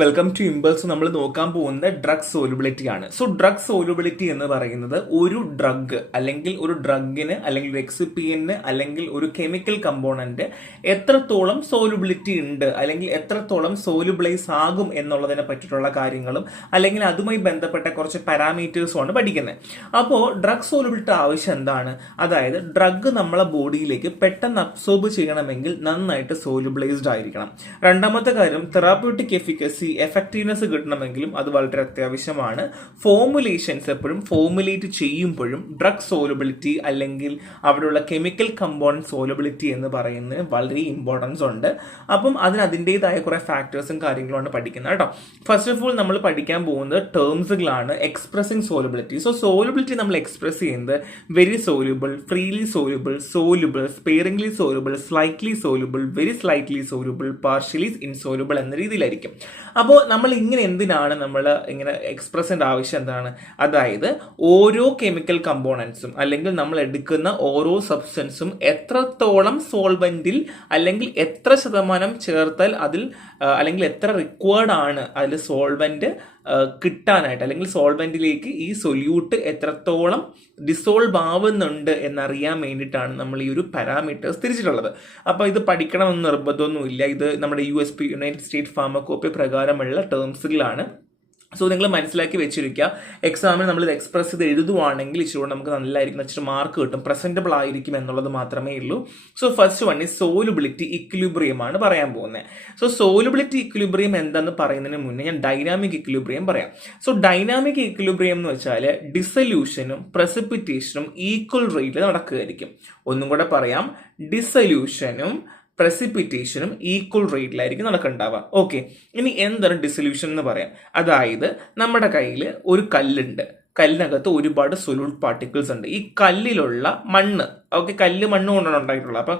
Welcome to impulse. നമ്മൾ നോക്കാൻ പോകുന്നത് ഡ്രഗ് സോലുബിലിറ്റി ആണ്. സോ ഡ്രഗ് സോലുബിലിറ്റി എന്ന് പറയുന്നത് ഒരു ഡ്രഗ് അല്ലെങ്കിൽ ഒരു ഡ്രഗിന് അല്ലെങ്കിൽ ഒരു എക്സിപിയന്റിന് അല്ലെങ്കിൽ ഒരു കെമിക്കൽ കമ്പോണന്റ് എത്രത്തോളം സോലുബിലിറ്റി ഉണ്ട് അല്ലെങ്കിൽ എത്രത്തോളം സോലുബിലൈസ് ആകും എന്നുള്ളതിനെ പറ്റിയിട്ടുള്ള കാര്യങ്ങളും അല്ലെങ്കിൽ അതുമായി ബന്ധപ്പെട്ട കുറച്ച് പാരാമീറ്റേഴ്സും ആണ് പഠിക്കുന്നത്. അപ്പോൾ ഡ്രഗ് സോലുബിലിറ്റി ആവശ്യം എന്താണ്? അതായത് ഡ്രഗ് നമ്മളെ ബോഡിയിലേക്ക് പെട്ടെന്ന് അബ്സോർബ് ചെയ്യണമെങ്കിൽ നന്നായിട്ട് സോലുബിലൈസ്ഡ് ആയിരിക്കണം. രണ്ടാമത്തെ കാര്യം, തെറാപ്യൂട്ടിക് എഫക്റ്റീവ്നെസ് കിട്ടണമെങ്കിലും അത് വളരെ അത്യാവശ്യമാണ്. ഫോർമുലേഷൻസ് എപ്പോഴും ഫോർമുലേറ്റ് ചെയ്യുമ്പോഴും ഡ്രഗ് സോലബിലിറ്റി അല്ലെങ്കിൽ അവിടെയുള്ള കെമിക്കൽ കമ്പോണന്റ് സോലബിലിറ്റി എന്ന് പറയുന്നതിന് വളരെ ഇമ്പോർട്ടൻസ് ഉണ്ട്. അപ്പം അതിൻ്റെതായ കുറെ ഫാക്ടേഴ്സും കാര്യങ്ങളുമാണ് പഠിക്കുന്നത് കേട്ടോ. ഫസ്റ്റ് ഓഫ് ഓൾ നമ്മൾ പഠിക്കാൻ പോകുന്നത് ടേംസുകളാണ്. Expressing solubility. സോ സോലബിലിറ്റി നമ്മൾ എക്സ്പ്രസ് ചെയ്യുന്നത് very soluble, freely soluble, soluble, sparingly soluble, slightly soluble, very slightly soluble, partially insoluble എന്ന രീതിയിലായിരിക്കും. അപ്പോൾ നമ്മൾ ഇങ്ങനെ എന്തിനാണ് നമ്മൾ ഇങ്ങനെ എക്സ്പ്രസിന്റെ ആവശ്യം എന്താണ്? അതായത് ഓരോ കെമിക്കൽ കമ്പോണൻസും അല്ലെങ്കിൽ നമ്മൾ എടുക്കുന്ന ഓരോ സബ്സ്റ്റൻസും എത്രത്തോളം സോൾവെന്റിൽ അല്ലെങ്കിൽ എത്ര ശതമാനം ചേർത്താൽ അതിൽ അല്ലെങ്കിൽ എത്ര റിക്വയർഡ് ആണ് അതിൽ സോൾവെന്റ് കിട്ടാനായിട്ട് അല്ലെങ്കിൽ സോൾവെന്റിലേക്ക് ഈ സൊല്യൂട്ട് എത്രത്തോളം ഡിസോൾവ് ആവുന്നുണ്ട് എന്നറിയാൻ വേണ്ടിയിട്ടാണ് നമ്മൾ ഈ ഒരു പാരാമീറ്റേഴ്സ് തിരിച്ചിട്ടുള്ളത്. അപ്പോൾ ഇത് പഠിക്കണമെന്ന് നിർബന്ധമൊന്നുമില്ല. ഇത് നമ്മുടെ USP യുണൈറ്റഡ് സ്റ്റേറ്റ് ഫാർമക്കോപ്പി പ്രകാരമുള്ള ടേംസുകളാണ്. സോ നിങ്ങൾ മനസ്സിലാക്കി വെച്ചിരിക്കുക. എക്സാമിന് നമ്മൾ ഇത് എക്സ്പ്രസ് ചെയ്ത് എഴുതുവാണെങ്കിൽ ഇച്ചിരി നമുക്ക് നല്ലതായിരിക്കും, ഇച്ചിരി മാർക്ക് കിട്ടും, പ്രസന്റബിൾ ആയിരിക്കും എന്നുള്ളത് മാത്രമേ ഉള്ളൂ. സോ ഫസ്റ്റ് വൺ ഈ സോലുബിലിറ്റി ഇക്വിലിബ്രിയം ആണ് പറയാൻ പോകുന്നത്. സോ സോലുബിലിറ്റി ഇക്വിലിബ്രിയം എന്താണെന്ന് പറയുന്നതിന് മുന്നേ ഞാൻ ഡൈനാമിക് ഇക്വിലിബ്രിയം പറയാം. സോ ഡൈനാമിക് ഇക്വിലിബ്രിയം എന്ന് വെച്ചാൽ ഡിസൊല്യൂഷനും പ്രസിപ്പിറ്റേഷനും ഈക്വൽ റേറ്റിൽ നടക്കുകയായിരിക്കും. ഒന്നും കൂടെ പറയാം, ഡിസൊല്യൂഷനും പ്രസിപ്പിറ്റേഷനും ഈക്വൽ റേറ്റിലായിരിക്കും നടക്കുന്നുണ്ടാവുക. ഓക്കെ, ഇനി എന്താണ് ഡിസൊല്യൂഷൻ എന്ന് പറയാം. അതായത് നമ്മുടെ കയ്യിൽ ഒരു കല്ലുണ്ട്, കല്ലിനകത്ത് ഒരുപാട് സൊല്യൂട്ട് പാർട്ടിക്കിൾസ് ഉണ്ട്. ഈ കല്ലിലുള്ള മണ്ണ്, ഓക്കെ, മണ്ണ് കൊണ്ടാണ് ഉണ്ടായിട്ടുള്ളത്. അപ്പൊ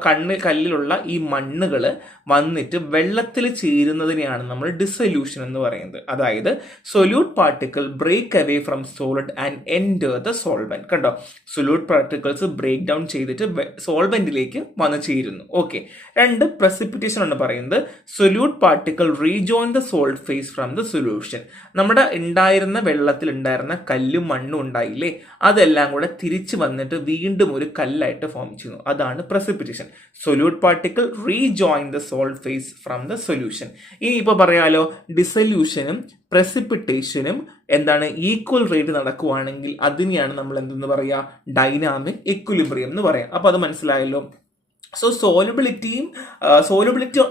കല്ലിലുള്ള ഈ മണ്ണുകൾ വന്നിട്ട് വെള്ളത്തിൽ ചേരുന്നതിനെയാണ് നമ്മൾ ഡിസൊല്യൂഷൻ എന്ന് പറയുന്നത്. അതായത് solute particle break away from solid and enter the solvent. കണ്ടോ, സൊല്യൂട്ട് പാർട്ടിക്കിൾസ് ബ്രേക്ക് ഡൗൺ ചെയ്തിട്ട് സോൾവെന്റിലേക്ക് വന്ന് ചേരുന്നു. ഓക്കെ. രണ്ട്, പ്രസിപ്പിറ്റേഷൻ എന്ന് പറയുന്നത് solute particle rejoin the solid phase from the solution. നമ്മുടെ ഉണ്ടായിരുന്ന വെള്ളത്തിൽ ഉണ്ടായിരുന്ന കല്ലും മണ്ണും ഉണ്ടായില്ലേ, അതെല്ലാം കൂടെ തിരിച്ചു വന്നിട്ട് വീണ്ടും ഒരു കല്ലായിട്ട് ഫോം ചെയ്യുന്നു. അതാണ് precipitation. Solute particle rejoin the solid phase from the solution. ഇനി ഇപ്പൊ പറയാലോ, ഡിസൊല്യൂഷനും പ്രസിപ്പിറ്റേഷനും എന്താണ് ഈക്വൽ റേറ്റ് നടക്കുവാണെങ്കിൽ അതിനെയാണ് നമ്മൾ എന്തെന്ന് പറയാ, ഡൈനാമിക് ഇക്വിലിബ്രിയം എന്ന് പറയാം. അപ്പൊ അത് മനസ്സിലായല്ലോ. സോ സോലുബിലിറ്റി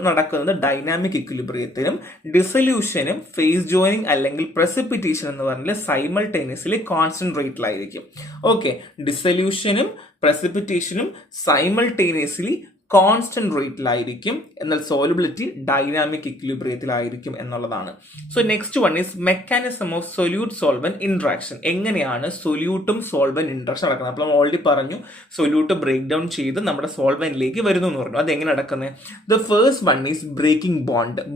നടക്കുന്നത് ഡൈനാമിക് ഇക്വിലിബ്രിയത്തിനും ഡിസൊല്യൂഷനും ഫേസ് ജോയിനിങ് അല്ലെങ്കിൽ പ്രസിപ്പിറ്റേഷൻ എന്ന് പറഞ്ഞാൽ സൈമൾട്ടേനിയസ്ലി കോൺസ്റ്റന്റ് റേറ്റിലായിരിക്കും. ഓക്കെ, ഡിസൊല്യൂഷനും പ്രസിപ്പിറ്റേഷനും സൈമൾട്ടേനിയസ്ലി കോൺസ്റ്റന്റ് റേറ്റിലായിരിക്കും, എന്നാൽ സോലുബിലിറ്റി ഡൈനാമിക് ഇക്വിലിബ്രിയത്തിലായിരിക്കും എന്നുള്ളതാണ്. So next one is mechanism of solute solvent interaction. എങ്ങനെയാണ് സൊല്യൂട്ടും സോൾവെന്റ് ഇന്ററാക്ഷൻ നടക്കുന്നത്? അപ്പോൾ നമ്മൾ ഓൾറെഡി പറഞ്ഞു, സൊല്യൂട്ട് ബ്രേക്ക് ഡൗൺ ചെയ്ത് നമ്മുടെ സോൾവെന്റിലേക്ക് വരുന്നു എന്ന് പറഞ്ഞു. അതെങ്ങനെ നടക്കുന്നത്? The first one is breaking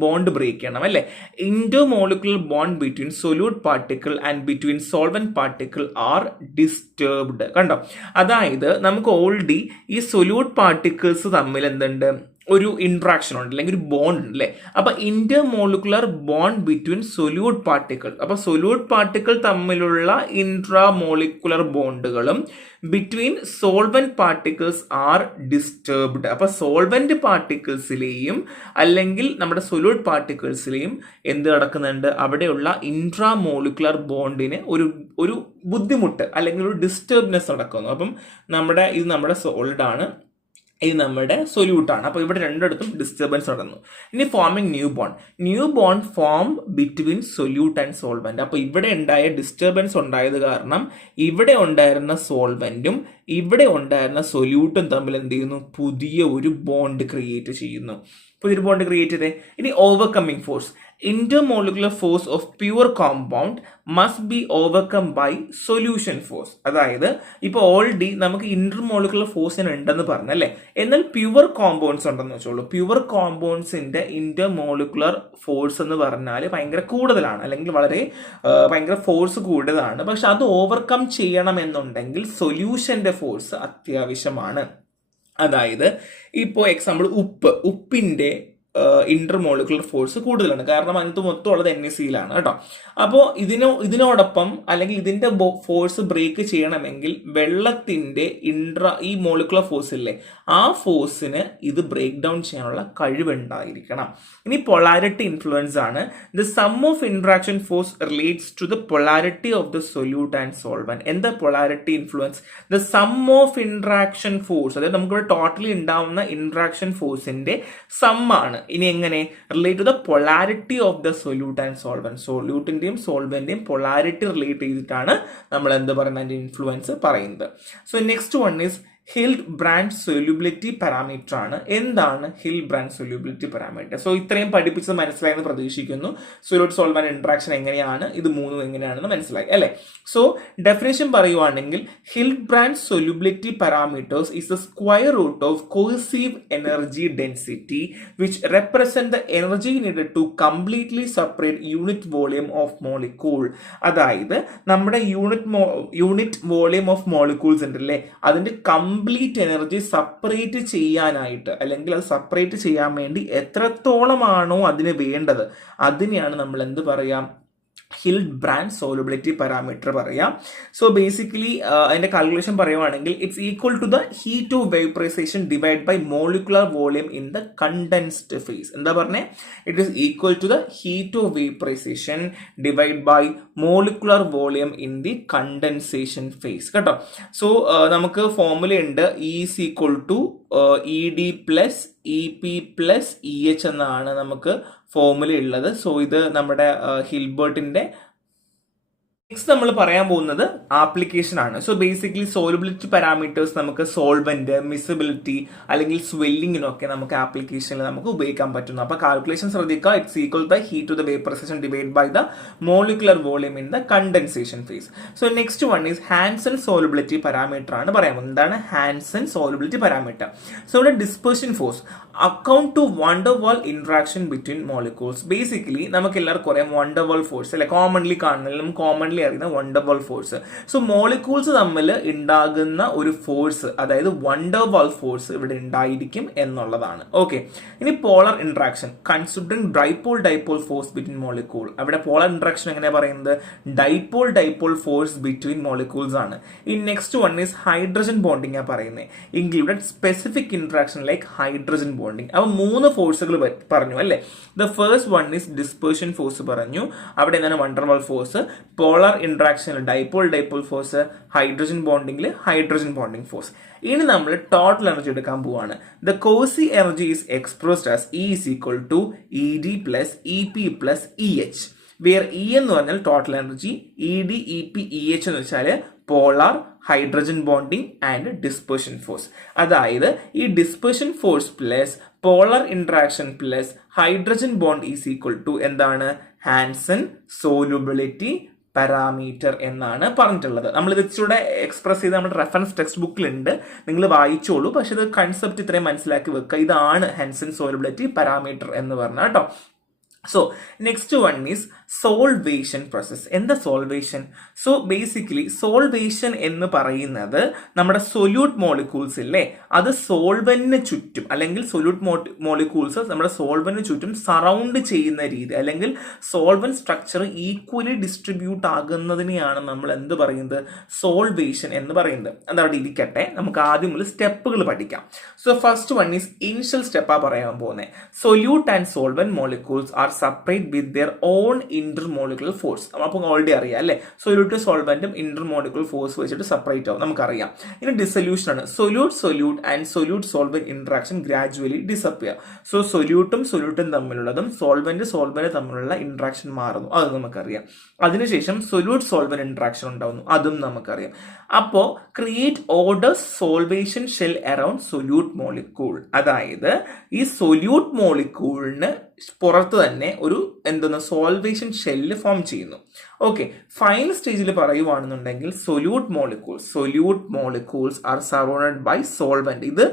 bond break ചെയ്യണം അല്ലെ. Intermolecular bond between solute particle and between solvent particle are disturbed. കണ്ടോ, അതായത് നമുക്ക് ഓൾറെഡി ഈ സൊല്യൂട്ട് പാർട്ടിക്കിൾസ് തമ്മിൽ എന്തുണ്ട്, ഒരു ഇന്ററാക്ഷൻ ഉണ്ട് അല്ലെങ്കിൽ ഒരു ബോണ്ട് ഉണ്ട് അല്ലെ. അപ്പൊ intermolecular bond between solute particle, അപ്പൊ സൊല്യൂട്ട് പാർട്ടിക്കിൾ തമ്മിലുള്ള ഇൻട്രാമോളിക്കുലർ ബോണ്ടുകളും between solvent particles are disturbed. അപ്പൊ സോൾവെന്റ് പാർട്ടിക്കിൾസിലെയും അല്ലെങ്കിൽ നമ്മുടെ സൊല്യൂട്ട് പാർട്ടിക്കിൾസിലെയും എന്ത് നടക്കുന്നുണ്ട്, അവിടെയുള്ള ഇൻട്രാമോളിക്കുലർ ബോണ്ടിന് ഒരു ബുദ്ധിമുട്ട് അല്ലെങ്കിൽ ഒരു ഡിസ്റ്റർബ്നെസ് നടക്കുന്നു. അപ്പം ഇത് നമ്മുടെ സോൾഡ് ആണ്, ഇത് നമ്മുടെ സൊല്യൂട്ടാണ്. അപ്പോൾ ഇവിടെ രണ്ടിടത്തും ഡിസ്റ്റർബൻസ് നടന്നു. ഇനി forming new bond form between solute and solvent. അപ്പോൾ ഇവിടെ ഉണ്ടായ ഡിസ്റ്റർബൻസ് ഉണ്ടായത് കാരണം ഇവിടെ ഉണ്ടായിരുന്ന സോൾവെന്റും ഇവിടെ ഉണ്ടായിരുന്ന സൊല്യൂട്ടും തമ്മിൽ എന്ത് ചെയ്യുന്നു, പുതിയ ഒരു ബോണ്ട് ക്രിയേറ്റ് ചെയ്യുന്നു. പുതിയൊരു ബോണ്ട് ക്രിയേറ്റ് ചെയ്തേ. ഇനി overcoming force. Intermolecular force of pure compound must be overcome by solution force. അതായത് ഇപ്പൊ ഓൾറെഡി നമുക്ക് ഇന്റർമോളിക്കുലർ ഫോഴ്സ് ഉണ്ടെന്ന് പറഞ്ഞല്ലേ, എന്നാൽ പ്യുവർ കോമ്പൗണ്ട്സ് ഉണ്ടെന്ന് വെച്ചോളൂ. പ്യുവർ കോമ്പൗണ്ട്സിന്റെ ഇന്റർമോളിക്കുലർ ഫോഴ്സ് എന്ന് പറഞ്ഞാൽ ഭയങ്കര കൂടുതലാണ് അല്ലെങ്കിൽ ഭയങ്കര ഫോഴ്സ് കൂടുതലാണ്. പക്ഷെ അത് ഓവർകം ചെയ്യണമെന്നുണ്ടെങ്കിൽ സൊല്യൂഷന്റെ ഫോഴ്സ് അത്യാവശ്യമാണ്. അതായത് ഇപ്പോൾ എക്സാമ്പിൾ ഉപ്പിന്റെ ഇന്റർമോളിക്കുലർ ഫോഴ്സ് കൂടുതലാണ്. കാരണം അതിനകത്ത് മൊത്തം ഉള്ളത് NaCl കേട്ടോ. അപ്പോൾ ഇതിനോടൊപ്പം അല്ലെങ്കിൽ ഇതിന്റെ ഫോഴ്സ് ബ്രേക്ക് ചെയ്യണമെങ്കിൽ വെള്ളത്തിന്റെ ഈ മോളിക്കുലർ ഫോഴ്സ് ഇല്ലേ, ആ ഫോഴ്സിന് ഇത് ബ്രേക്ക് ഡൗൺ ചെയ്യാനുള്ള കഴിവുണ്ടായിരിക്കണം. ഇനി പൊളാരിറ്റി ഇൻഫ്ലുവൻസ് ആണ്. The sum of interaction force relates to the polarity of the solute and solvent. എന്താ polarity influence? The sum of interaction force, അതായത് നമുക്കിവിടെ ടോട്ടലി ഉണ്ടാവുന്ന ഇന്ററാക്ഷൻ ഫോഴ്സിന്റെ സം ആണ്. ഇനി എങ്ങനെ relate to the polarity of the solute and solvent. സൊല്യൂട്ടിന്റെയും സോൾവെന്റിന്റെയും പൊളാരിറ്റി റിലേറ്റ് ചെയ്തിട്ടാണ് നമ്മൾ എന്ത് പറയുന്നത്, അതിന്റെ ഇൻഫ്ലുവൻസ് പറയുന്നത്. So next one is Hildebrand solubility parameter ആണ്. എന്താണ് ഹിൽഡ്ബ്രാൻഡ് സൊല്യൂബിലിറ്റി പാരാമീറ്റർ? സോ ഇത്രയും പഠിപ്പിച്ചത് മനസ്സിലായെന്ന് പ്രതീക്ഷിക്കുന്നു. സൊല്യൂട്ട് സോൾവെന്റ് ഇന്ററാക്ഷൻ എങ്ങനെയാണ്, ഇത് മൂന്നും എങ്ങനെയാണെന്ന് മനസ്സിലായി അല്ലെ? സോ ഡെഫിനേഷൻ പറയുവാണെങ്കിൽ Hildebrand solubility parameters is the square root of cohesive energy density which represent the energy needed to completely separate unit volume of molecule. അതായത് നമ്മുടെ യൂണിറ്റ് വോളിയം ഓഫ് മോളിക്യൂൾസ് ഉണ്ടല്ലേ, അതിന്റെ കംപ്ലീറ്റ് എനർജി സെപ്പറേറ്റ് ചെയ്യാനായിട്ട്, അല്ലെങ്കിൽ അത് separate ചെയ്യാൻ വേണ്ടി എത്രത്തോളമാണോ അതിന് വേണ്ടത്, അതിനെയാണ് നമ്മൾ എന്ത് പറയാം, ഹിൽഡ്ബ്രാൻഡ് സോലുബിലിറ്റി പാരാമീറ്റർ പറയാം. സോ ബേസിക്കലി അതിന്റെ കാൽക്കുലേഷൻ പറയുവാണെങ്കിൽ it's equal to the heat of vaporisation divide by molecular volume in the condensed phase. എന്താ പറഞ്ഞേ? It is equal to the heat of vaporisation divide by molecular volume in the condensation phase കേട്ടോ. സോ നമുക്ക് formula ഉണ്ട്, E is equal to ED plus EP plus EH എന്നാണ് നമുക്ക് formula ഉള്ളത്. So ഇത് നമ്മുടെ ഹിൽബർട്ടിന്റെ. നെക്സ്റ്റ് നമ്മൾ പറയാൻ പോകുന്നത് ആപ്ലിക്കേഷൻ ആണ്. സോ ബേസിക്കലി സോലുബിലിറ്റി പാരാമീറ്റേഴ്സ് നമുക്ക് സോൾവെന്റ്, മിസിബിലിറ്റി അല്ലെങ്കിൽ സ്വെല്ലിങ്ങിനൊക്കെ നമുക്ക് ആപ്ലിക്കേഷനിൽ നമുക്ക് ഉപയോഗിക്കാൻ പറ്റുന്നു. അപ്പൊ കാൽക്കുലേഷൻ ശ്രദ്ധിക്കുക. It's equal the heat to the vaporization divide by the molecular volume in the condensation phase. So next one is Hansen solubility parameter ആണ് പറയാൻ പോകുന്നത്. എന്താണ് ഹാൻസൺ സോലുബിലിറ്റി പാരാമീറ്റർ? സോ ഇവിടെ dispersion force account to van der Waals interaction between molecules. Basically നമുക്ക് എല്ലാവർക്കും അറിയാം van der Waals force അല്ലെ, commonly കാണുന്നതിലും കോമൺലി അറിയുന്ന വണ്ടർവാൾ ഫോഴ്സ്. സോ മോളിക്യൂൾസ് തമ്മിൽ ഉണ്ടാകുന്ന ഒരു ഫോഴ്സ്, അതായത് വണ്ടർവാൾ ഫോഴ്സ് ഇവിടെ ഉണ്ടായിരിക്കും എന്നുള്ളതാണ്. ഓക്കെ, ഇനി polar interaction considering dipole force between molecule. അവിടെ പോളർ ഇന്ററാക്ഷൻ എങ്ങനെയാ പറയുന്നത്? ഡൈപോൾ ഫോഴ്സ് ബിറ്റ്വീൻ മോളിക്യൂൾസ് ആണ്. ഈ next one is hydrogen bonding ആ പറയുന്നത്. Included specific interaction like hydrogen bonding. അപ്പൊ 3 ഫോഴ്സുകൾ പറഞ്ഞു അല്ലെ. The first one is dispersion force പറഞ്ഞു. അവിടെ എന്താണ് വണ്ടർവാൾ ഫോഴ്സ്, പോളർ ഇന്ററാക്ഷനിൽ ഡൈപോൾ ഫോഴ്സ്, ഹൈഡ്രജൻ ബോണ്ടിങ്ങിൽ ഹൈഡ്രജൻ ബോണ്ടിങ് ഫോഴ്സ്. ഇനി നമ്മൾ ടോട്ടൽ എനർജി എടുക്കാൻ പോവാണ്. The cohesive energy is expressed as E is equal to ED plus EP plus EH, where E എന്ന് പറഞ്ഞാൽ total energy, ED EP EH എന്ന് വെച്ചാൽ polar, hydrogen bonding and dispersion force. അതായത് ഈ dispersion force plus polar interaction plus hydrogen bond is equal to എന്താണ്? Hansen solubility parameter എന്നാണ് പറഞ്ഞിട്ടുള്ളത്. നമ്മൾ ഇത് ഇച്ചിലൂടെ എക്സ്പ്രസ് ചെയ്ത് നമ്മുടെ റെഫറൻസ് ടെക്സ്റ്റ് ബുക്കിലുണ്ട്, നിങ്ങൾ വായിച്ചോളൂ. പക്ഷെ ഇത് കൺസെപ്റ്റ് ഇത്രയും മനസ്സിലാക്കി വെക്കുക. ഇതാണ് ഹാൻസൺ സോലുബിലിറ്റി പാരാമീറ്റർ എന്ന് പറഞ്ഞാൽ കേട്ടോ. So next one is solvation process. എന്താ സോൾവേഷൻ? സോ ബേസിക്കലി സോൾവേഷൻ എന്ന് പറയുന്നത് നമ്മുടെ സൊല്യൂട്ട് മോളിക്യൂൾസ് ഇല്ലേ, അത് സോൾവെന്റിന് ചുറ്റും അല്ലെങ്കിൽ സൊല്യൂട്ട് മോളിക്യൂൾസ് നമ്മുടെ സോൾവെന്റിന് ചുറ്റും സറൗണ്ട് ചെയ്യുന്ന രീതി, അല്ലെങ്കിൽ സോൾവെന്റ് സ്ട്രക്ചർ ഈക്വലി ഡിസ്ട്രിബ്യൂട്ട് ആകുന്നതിനെയാണ് നമ്മൾ എന്ത് പറയുന്നത്? സോൾവേഷൻ എന്ന് പറയുന്നത്. അതവിടെ ഇരിക്കട്ടെ, നമുക്ക് ആദ്യം മുതൽ സ്റ്റെപ്പുകൾ പഠിക്കാം. So first one is initial സ്റ്റെപ്പാ പറയാൻ പോകുന്നത്. Solute and solvent molecules are separate with their own intermolecular force. അപ്പോൾ ഓൾറെഡി അറിയാം അല്ലെ, സൊല്യൂട്ട് സോൾവെന്റും ഇന്റർമോളിക്കുലർ ഫോഴ്സ് വെച്ചിട്ട് സെപ്പറേറ്റ് ആവും, നമുക്കറിയാം. ഇനി ഡിസൊല്യൂഷൻ ആണ്. Solute and solute solvent interaction gradually disappear. So സൊല്യൂട്ടും സോൾവെന്റ് തമ്മിലുള്ള ഇന്ററാക്ഷൻ മാറുന്നു, അത് നമുക്കറിയാം. അതിനുശേഷം സൊല്യൂട്ട് സോൾവെന്റ് ഇന്ററാക്ഷൻ ഉണ്ടാവുന്നു, അതും നമുക്കറിയാം. അപ്പോ create order solvation shell around solute molecule. അതായത് ഈ സൊല്യൂട്ട് മോളിക്യൂളിന് പുറത്ത് തന്നെ ഒരു സോൾവേഷൻ ഷെല്ല് ഫോം ചെയ്യുന്നു. ഓക്കെ, ഫൈനൽ സ്റ്റേജിൽ പറയുവാണെന്നുണ്ടെങ്കിൽ solute molecules are surrounded by solvent. ഇത്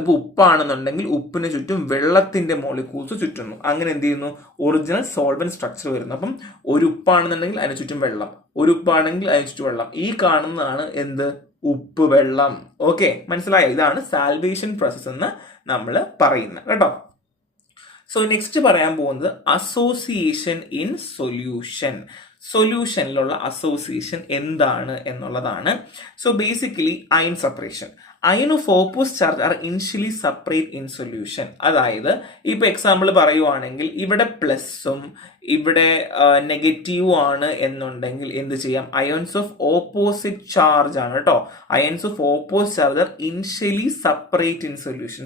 ഇപ്പൊ ഉപ്പാണെന്നുണ്ടെങ്കിൽ ഉപ്പിന് ചുറ്റും വെള്ളത്തിന്റെ മോളിക്യൂൾസ് ചുറ്റുന്നു. അങ്ങനെ എന്ത് ചെയ്യുന്നു? ഒറിജിനൽ സോൾവെന്റ് സ്ട്രക്ചർ വരുന്നു. അപ്പം ഒരു ഉപ്പാണെന്നുണ്ടെങ്കിൽ അതിന് ചുറ്റും വെള്ളം, ഒരു ഉപ്പാണെങ്കിൽ അതിന് ചുറ്റും വെള്ളം. ഈ കാണുന്നതാണ് എന്ത്? ഉപ്പ് വെള്ളം. ഓക്കെ, മനസ്സിലായോ? ഇതാണ് സാൽവേഷൻ പ്രോസസ് എന്ന് നമ്മൾ പറയുന്നത് കേട്ടോ. സോ നെക്സ്റ്റ് പറയാൻ പോകുന്നത് അസോസിയേഷൻ ഇൻ സൊല്യൂഷൻ. സൊല്യൂഷനിലുള്ള അസോസിയേഷൻ എന്താണ് എന്നുള്ളതാണ്. So basically ion separation. Ion of opposite charge are initially separate in solution. അതായത് ഇപ്പൊ എക്സാമ്പിൾ പറയുവാണെങ്കിൽ ഇവിടെ പ്ലസും ഇവിടെ നെഗറ്റീവും ആണ് എന്നുണ്ടെങ്കിൽ എന്ത് ചെയ്യാം? അയൺസ് ഓഫ് ഓപ്പോസിറ്റ് ചാർജ് ആണ് കേട്ടോ. Ions of opposite charge are initially separate in solution.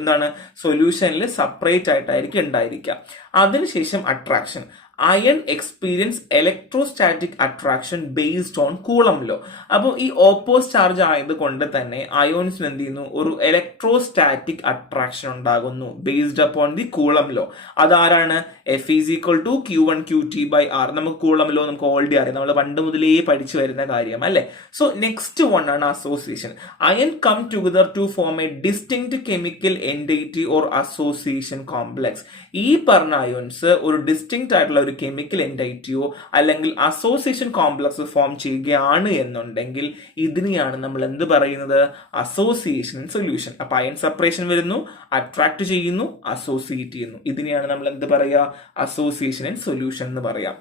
എന്താണ്? സൊല്യൂഷനിൽ സെപ്പറേറ്റ് ആയിട്ടായിരിക്കും ഉണ്ടായിരിക്കുക. അതിനുശേഷം attraction. Ion experience electrostatic attraction based on Coulomb law. അപ്പോൾ ഈ ഓപ്പോസിറ്റ് ചാർജ് ആയതുകൊണ്ട് തന്നെ അയോൺസിന് എന്ത് ചെയ്യുന്നു? ഒരു ഇലക്ട്രോസ്റ്റാറ്റിക് അട്രാക്ഷൻ ഉണ്ടാകുന്നു based upon the Coulomb law. അതാരാണ്? F is equal to Q1 QT by R. നമുക്ക് കൂളം ലോ നമുക്ക് ഓൾറെഡി അറിയാം, നമ്മൾ പണ്ട് മുതലേ പഠിച്ചു വരുന്ന കാര്യം അല്ലേ. സോ നെക്സ്റ്റ് വൺ ആണ് association. Ion come together to form a distinct chemical entity or association complex. ഈ പറഞ്ഞ അയോൺസ് ഒരു ഡിസ്റ്റിങ്ക്ട് ആയിട്ടുള്ള ഒരു കെമിക്കൽ എൻറ്റിറ്റിയോ അല്ലെങ്കിൽ അസോസിയേഷൻ കോംപ്ലക്സ് ഫോം ചെയ്യുകയാണ് എന്നുണ്ടെങ്കിൽ ഇതിനെയാണ് നമ്മൾ എന്ത് പറയുന്നത്? Association in solution. അപ്പൊ അയൺ സെപ്പറേഷൻ വരുന്നു, അട്രാക്ട് ചെയ്യുന്നു, അസോസിയേറ്റ് ചെയ്യുന്നു. ഇതിനെയാണ് നമ്മൾ എന്ത് പറയുക? അസോസിയേഷൻ ഇൻ സൊല്യൂഷൻ എന്ന് പറയാം.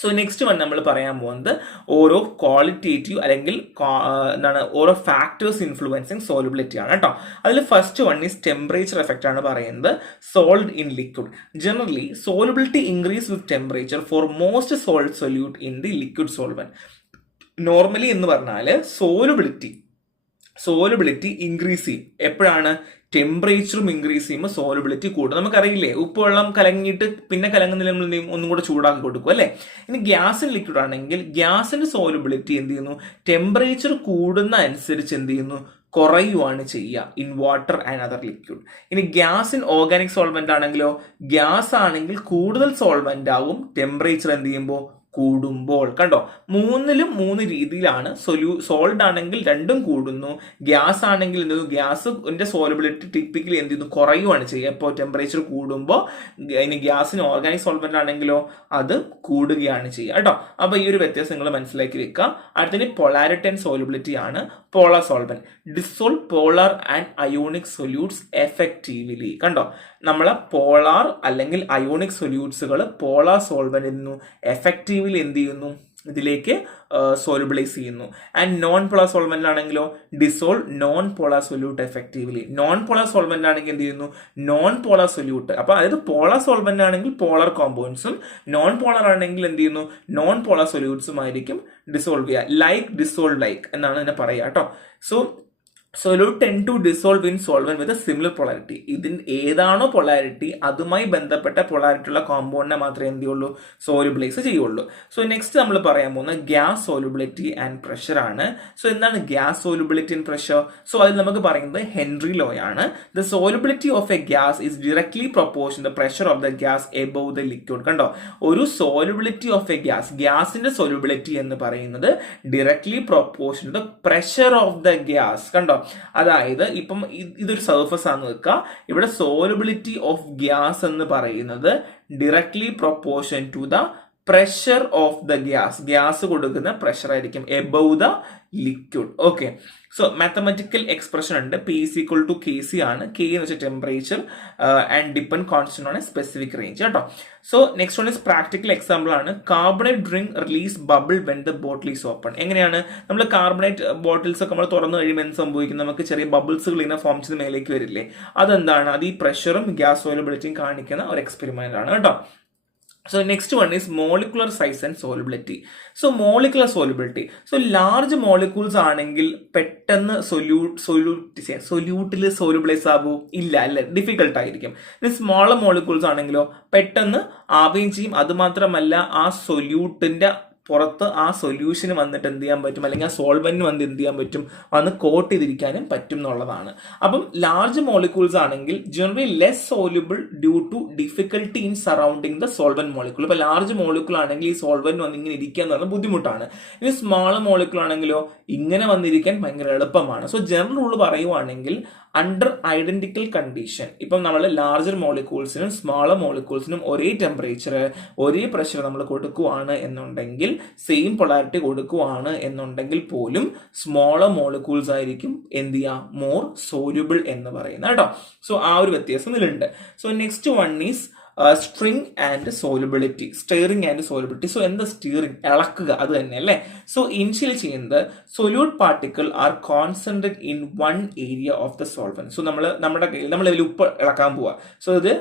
സോ നെക്സ്റ്റ് വൺ നമ്മൾ പറയാൻ പോകുന്നത് ഓരോ ക്വാളിറ്റേറ്റീവ് അല്ലെങ്കിൽ എന്താണ് ഓരോ ഫാക്ടേഴ്സ് ഇൻഫ്ലുവൻസിങ് സോലുബിലിറ്റി ആണ് കേട്ടോ. അതിൽ first one is temperature effect ആണ് പറയുന്നത്. Sold in liquid. Generally solubility increase with temperature four most sold solute in the liquid solvent. Normally എന്ന് പറഞ്ഞാൽ സോലുബിലിറ്റി ഇൻക്രീസ് ചെയ്യും. എപ്പോഴാണ്? ടെമ്പറേച്ചറും ഇൻക്രീസ് ചെയ്യുമ്പോൾ സോലുബിലിറ്റി കൂടും. നമുക്കറിയില്ലേ, ഉപ്പുവെള്ളം കലങ്ങിയിട്ട് പിന്നെ കലങ്ങുന്നില്ല നമ്മൾ ഒന്നും കൂടെ ചൂടാക്കി കൊടുക്കും അല്ലേ. ഇനി ഗ്യാസ് ഇൻ ലിക്വിഡ് ആണെങ്കിൽ ഗ്യാസിന്റെ സോലുബിലിറ്റി എന്ത് ചെയ്യുന്നു? ടെമ്പറേച്ചർ കൂടുന്ന അനുസരിച്ച് എന്ത് ചെയ്യുന്നു? കുറയുവാണ് ചെയ്യുക in water and other liquid. ഇനി ഗ്യാസ് ഇൻ ഓർഗാനിക് സോൾവെന്റ് ആണെങ്കിലോ, ഗ്യാസ് ആണെങ്കിൽ കൂടുതൽ സോൾവെന്റ് ആവും ടെമ്പറേച്ചർ എന്ത് ചെയ്യുമ്പോൾ? കൂടുമ്പോൾ. കണ്ടോ, മൂന്നിലും മൂന്ന് രീതിയിലാണ്. സോൾഡ് ആണെങ്കിൽ രണ്ടും കൂടുന്നു, ഗ്യാസ് ആണെങ്കിൽ എന്ത് ചെയ്യുന്നു? ഗ്യാസിന്റെ സോലബിലിറ്റി ടിപ്പിക്കലി എന്ത് ചെയ്യുന്നു? കുറയുവാണ് ചെയ്യുക ഇപ്പോൾ ടെമ്പറേച്ചർ കൂടുമ്പോൾ. ഇനി ഗ്യാസിന് ഓർഗാനിക് സോൾവെന്റ് ആണെങ്കിലോ അത് കൂടുകയാണ് ചെയ്യുക കേട്ടോ. അപ്പൊ ഈ ഒരു വ്യത്യാസം നിങ്ങൾ മനസ്സിലാക്കി വെക്കുക. അടുത്തത് പൊളാരിറ്റി ആൻഡ് സോലബിലിറ്റി ആണ്. Polar solvent dissolve polar and ionic solutes effectively. കണ്ടോ, നമ്മളെ പോളാർ അല്ലെങ്കിൽ അയോണിക് സൊല്യൂട്ട്സുകൾ പോളാർ സോൾവെന്റ് എഫക്റ്റീവ്ലി എന്ത് ചെയ്യുന്നു? ഇതിലേക്ക് സോലുബിളൈസ് ചെയ്യുന്നു. ആൻഡ് നോൺ പോളാർ സോൾവെന്റ് ആണെങ്കിലോ dissolve non polar solute effectively. Non polar solvent ആണെങ്കിൽ എന്ത് ചെയ്യുന്നു? Non polar solute. അപ്പൊ അതായത് പോളാർ സോൾവെന്റ് ആണെങ്കിൽ പോളാർ കോമ്പൗണ്ട്സും നോൺ പോളാർ ആണെങ്കിൽ എന്ത് ചെയ്യുന്നു? നോൺ പോളാർ സൊല്യൂട്ട്സും ആയിരിക്കും ഡിസോൾവ് ചെയ്യുക. ലൈക്ക് ഡിസോൾവ് ലൈക്ക് എന്നാണ് ഇതിനെ പറയുക കേട്ടോ. So solute tend to dissolve in solvent with a similar polarity. ഇതിന് ഏതാണോ പൊളാരിറ്റി അതുമായി ബന്ധപ്പെട്ട പൊളാരിറ്റി ഉള്ള കോമ്പൗണ്ടിനെ മാത്രമേ എന്ത് ചെയ്യുള്ളൂ? സോലുബിലൈസ് ചെയ്യുള്ളൂ. സോ നെക്സ്റ്റ് നമ്മൾ പറയാൻ പോകുന്നത് ഗ്യാസ് സോലുബിലിറ്റി ആൻഡ് പ്രഷർ ആണ്. സോ എന്താണ് gas solubility and pressure? So അതിൽ നമുക്ക് പറയുന്നത് ഹെൻറി ലോ ആണ്. The solubility of A gas is directly proportion the pressure of the gas above the liquid. കണ്ടോ, ഒരു സോലുബിലിറ്റി ഓഫ് എ ഗ്യാസിന്റെ solubility എന്ന് പറയുന്നത് directly proportion the pressure of the gas. കണ്ടോ, അതായത് ഇപ്പം ഇതൊരു സർഫസ് ആണ് വെക്കുക. ഇവിടെ സോലുബിലിറ്റി ഓഫ് ഗ്യാസ് എന്ന് പറയുന്നത് directly proportion to the pressure of the gas കൊടുക്കുന്ന പ്രഷർ ആയിരിക്കും above the liquid. Okay, so mathematical expression ഉണ്ട്. P is equal to Kc ആണ്. K എന്ന് വെച്ചാൽ ടെമ്പറേച്ചർ ആൻഡ് ഡിപ്പെൻഡ് കോൺസ്റ്റന്റ് ആണ് സ്പെസിഫിക് റേഞ്ച് കേട്ടോ. So next one is practical example ആണ്. Carbonate drink release bubble when the bottle is open. എങ്ങനെയാണ്? നമ്മൾ carbonate bottles ഒക്കെ നമ്മൾ തുറന്നു കഴിയുമ്പോൾ എന്ത് സംഭവിക്കും? നമുക്ക് ചെറിയ ബബിൾസുകൾ ഇങ്ങനെ ഫോം ചെയ്ത് മേലേക്ക് വരില്ലേ? അതെന്താണ്? അത് ഈ പ്രഷറും ഗ്യാസ് സോലുബിലിറ്റിയും കാണിക്കുന്ന ഒരു എക്സ്പെരിമെന്റ് ആണ് കേട്ടോ. So next one is molecular size and solubility. So molecular solubility. So large molecules ആണെങ്കിൽ പെട്ടെന്ന് സൊല്യൂട്ടിൽ സോലുബിലൈസ് ആവൂ? ഇല്ല അല്ലെ, ഡിഫിക്കൽട്ട് ആയിരിക്കും. ഇനി സ്മോളർ മോളിക്യൂൾസ് ആണെങ്കിലോ പെട്ടെന്ന് ആവുകയും ചെയ്യും. അതുമാത്രമല്ല ആ സൊല്യൂട്ടിന്റെ പുറത്ത് ആ സൊല്യൂഷന് വന്നിട്ട് എന്ത് ചെയ്യാൻ പറ്റും, അല്ലെങ്കിൽ ആ സോൾവെന്റിന് വന്ന് എന്ത് ചെയ്യാൻ പറ്റും, വന്ന് കോട്ട് ചെയ്തിരിക്കാനും പറ്റും എന്നുള്ളതാണ്. അപ്പം ലാർജ് മോളിക്യൂൾസ് ആണെങ്കിൽ generally less soluble due to difficulty in surrounding the solvent molecule. ഇപ്പൊ ലാർജ് മോളിക്യൂൾ ആണെങ്കിൽ ഈ സോൾവെന്റ് വന്ന് ഇങ്ങനെ ഇരിക്കുക എന്ന് പറഞ്ഞാൽ ബുദ്ധിമുട്ടാണ്. ഇനി സ്മാൾ മോളിക്യൂൾ ആണെങ്കിലോ ഇങ്ങനെ വന്നിരിക്കാൻ ഭയങ്കര എളുപ്പമാണ്. സോ ജനറൽ റൂൾ പറയുവാണെങ്കിൽ അണ്ടർ ഐഡന്റിക്കൽ കണ്ടീഷൻ, ഇപ്പം നമ്മൾ ലാർജർ മോളിക്യൂൾസിനും സ്മാളർ മോളിക്യൂൾസിനും ഒരേ ടെമ്പറേച്ചർ ഒരേ പ്രഷർ നമ്മൾ കൊടുക്കുവാണ് എന്നുണ്ടെങ്കിൽ, സെയിം പൊളാരിറ്റി കൊടുക്കുവാണ് എന്നുണ്ടെങ്കിൽ പോലും സ്മോളർ മോളിക്യൂൾസ് ആയിരിക്കും എന്ത് ചെയ്യുക, മോർ സോല്യൂബിൾ എന്ന് പറയുന്നത് കേട്ടോ. സോ ആ ഒരു വ്യത്യാസം ഇതിലുണ്ട്. So next one is string and solubility, stirring and solubility. So എന്താ സ്റ്റിയറിംഗ്? ഇളക്കുക, അത് തന്നെ അല്ലേ. സോ ഇനിഷ്യൽ ചെയ്യുന്നത് solute particle are concentrate in one area of the solvent. So നമ്മുടെ കയ്യിൽ നമ്മൾ ഇതിൽ ഉപ്പ് ഇളക്കാൻ പോവാ. സോ ഇത്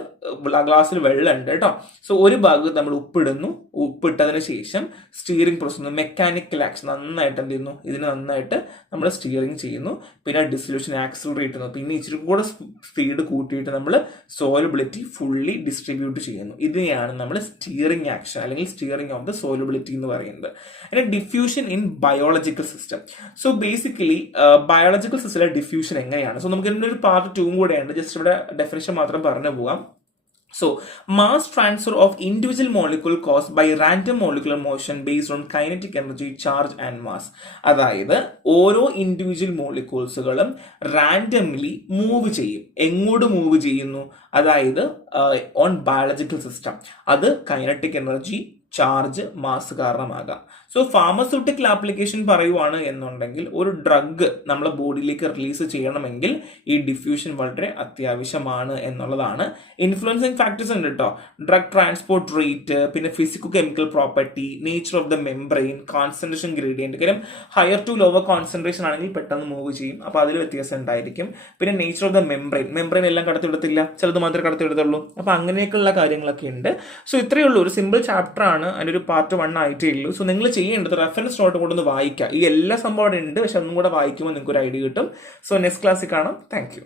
ഗ്ലാസ്സിൽ വെള്ളം ഉണ്ട് കേട്ടോ. സോ ഒരു ഭാഗത്ത് നമ്മൾ ഉപ്പിടുന്നു, ഉപ്പിട്ടതിന് ശേഷം സ്റ്റിയറിംഗ് പ്രോസസ്, മെക്കാനിക്കൽ ആക്ഷൻ നന്നായിട്ട് എന്ത് ചെയ്യുന്നു, ഇതിന് നന്നായിട്ട് നമ്മൾ സ്റ്റിയറിംഗ് ചെയ്യുന്നു. പിന്നെ ഡിസൊല്യൂഷൻ ആക്സിലറേറ്റ് ചെയ്യുന്നു. പിന്നെ ഇച്ചിരി കൂടെ സ്പീഡ് കൂട്ടിയിട്ട് നമ്മൾ സോലബിലിറ്റി ഫുള്ളി ഡിസ്ട്രിബ്യൂട്ട് ചെയ്യുന്നു. ഇതിനെയാണ് നമ്മൾ സ്റ്റിയറിംഗ് ആക്ഷൻ അല്ലെങ്കിൽ സ്റ്റിയറിംഗ് ഓഫ് ദ സോലബിലിറ്റി എന്ന് പറയുന്നത്. പിന്നെ diffusion in biological system. So basically biological സിസ്റ്റത്തിലെ ഡിഫ്യൂഷൻ എങ്ങനെയാണ്? സോ നമുക്ക് ഇതിൻ്റെ ഒരു പാർട്ട് 2 കൂടെ ഉണ്ട്. ജസ്റ്റ് ഇവിടെ ഡെഫിനിഷൻ മാത്രം പറഞ്ഞു പോകാം. So, mass transfer of individual molecule caused by random molecular motion based on kinetic energy, charge and mass. അതായത് ഓരോ ഇൻഡിവിജ്വൽ മോളിക്യൂൾസുകളും റാൻഡംലി മൂവ് ചെയ്യും. എങ്ങോട്ട് മൂവ് ചെയ്യുന്നു? അതായത് ഓൺ ബയോളജിക്കൽ സിസ്റ്റം. അത് കൈനറ്റിക് എനർജി, ചാർജ്, മാസ് കാരണമാകാം. സോ ഫാർമസ്യൂട്ടിക്കൽ ആപ്ലിക്കേഷൻ പറയുവാണ് എന്നുണ്ടെങ്കിൽ ഒരു ഡ്രഗ് നമ്മളെ ബോഡിയിലേക്ക് റിലീസ് ചെയ്യണമെങ്കിൽ ഈ ഡിഫ്യൂഷൻ വളരെ അത്യാവശ്യമാണ് എന്നുള്ളതാണ്. ഇൻഫ്ലുവൻസിങ് ഫാക്ടേഴ്സ് ഉണ്ട് കേട്ടോ. ഡ്രഗ് ട്രാൻസ്പോർട്ട് റേറ്റ്, പിന്നെ physico chemical property, nature of the membrane, concentration gradient. കാര്യം ഹയർ ടു ലോവർ കോൺസെൻട്രേഷൻ ആണെങ്കിൽ പെട്ടെന്ന് മൂവ് ചെയ്യും, അപ്പോൾ അതിൽ വ്യത്യാസം ഉണ്ടായിരിക്കും. പിന്നെ നേച്ചർ ഓഫ് ദ മെംബ്രെയിൻ എല്ലാം കടത്തിവിടത്തില്ല, ചിലത് മാത്രമേ കടത്തിവിടത്തുള്ളൂ. അപ്പോൾ അങ്ങനെയൊക്കെയുള്ള കാര്യങ്ങളൊക്കെ ഉണ്ട്. സോ ഇത്രയേ ഉള്ളൂ, ഒരു സിമ്പിൾ ചാപ്റ്റർ ആണ്. അതിൻ്റെ ഒരു പാർട്ട് 1 ആയിട്ടേ ഉള്ളൂ. സോ നിങ്ങൾ ചെയ്യേണ്ടത് റെഫറൻസ് നോട്ട് കൊണ്ടൊന്ന് വായിക്കുക. ഈ എല്ലാ സംഭവം അവിടെ ഉണ്ട്, പക്ഷെ ഒന്നും കൂടെ വായിക്കുമ്പോൾ നിങ്ങൾക്ക് ഒരു ഐഡിയ കിട്ടും. സോ നെക്സ്റ്റ് ക്ലാസ്സിൽ കാണാം. Thank you.